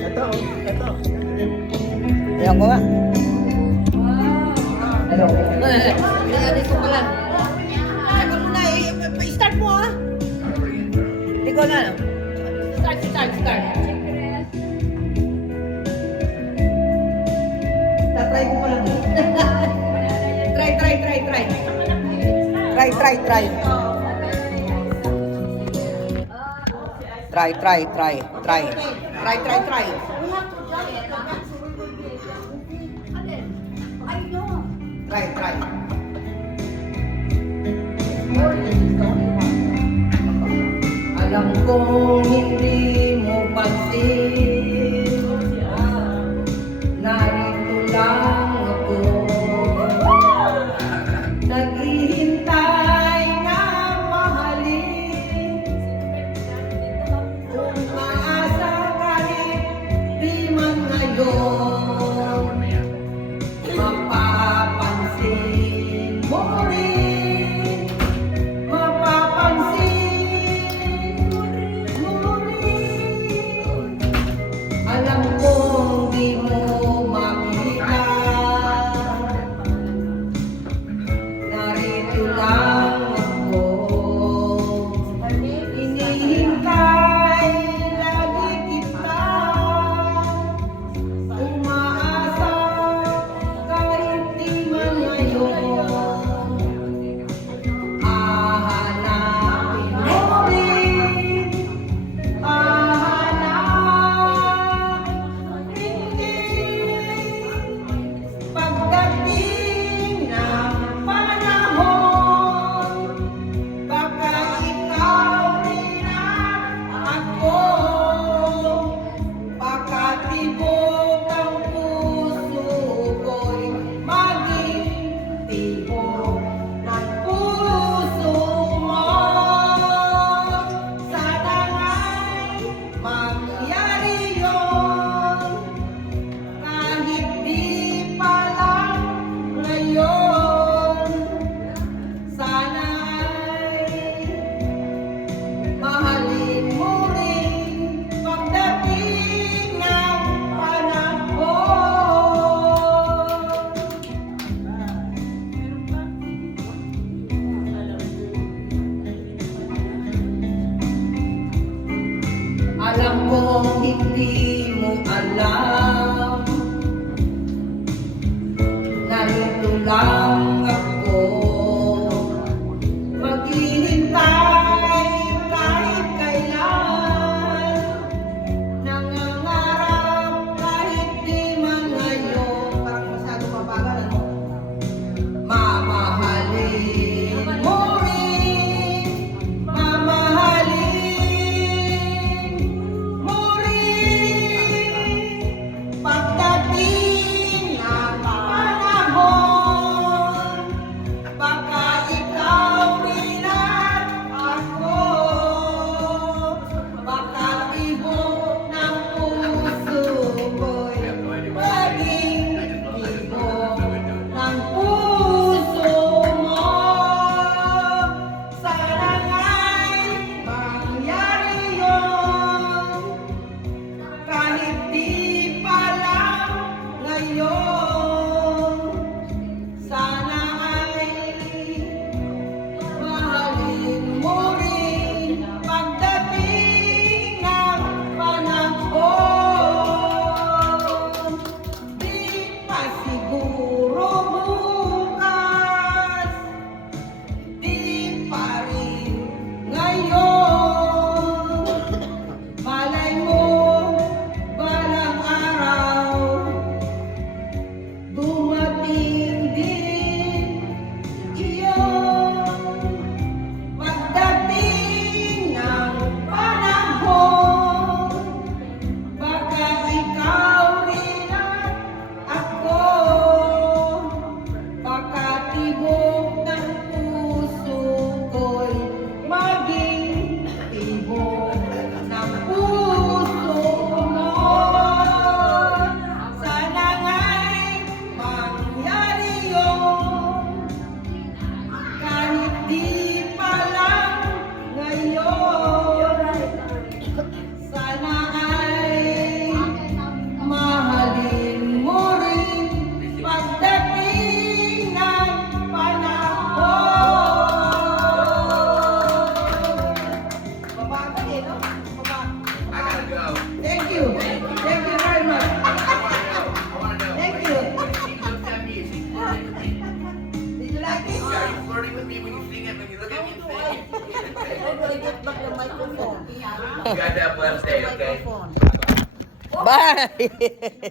Ito, ito. Ayan ko nga. Hello. Pinagani ko pala. Teka muna, start mo ha. Ikaw na. Start. Tatry ko pa lang. Try. Try. Try. Alam kong hindi mo pansin, narito lang ako, naghihintay na mahalin, umaasa kahit di man ngayon, mapapansin mo rin, alam kong di mo makita, narito lang ako, hinihintay lagi kita, umaasa kahit di man ngayon, hahanapin mo rin, pagdating ng panahon, baka ikaw rin ako, baka tibok ang puso ko'y maging tibok ng puso mo. Sana nga'y mangyari yun, kahit di pa lang ngayon. Sana ay mahalin mo rin pagdating ng panahon. Alam kong hindi mo alam, narito lang ako, maghihintay kahit kailan, nangangarap kahit di man ngayon. Parang masyado mabagal, ano? Mamahalin mo rin, pagdating ng panahon, baka ikaw rin ako, baka tibok ng puso ko'y maging tibok ng puso mo. Sana nga'y mangyari yun, kahit di pa lang ngayon. Sana ay mahalin mo rin pagdating ng panahon. Di pa siguro bukas, di pa rin ngayon. Malay mo, balang You got that birthday, okay? Microphone. Bye!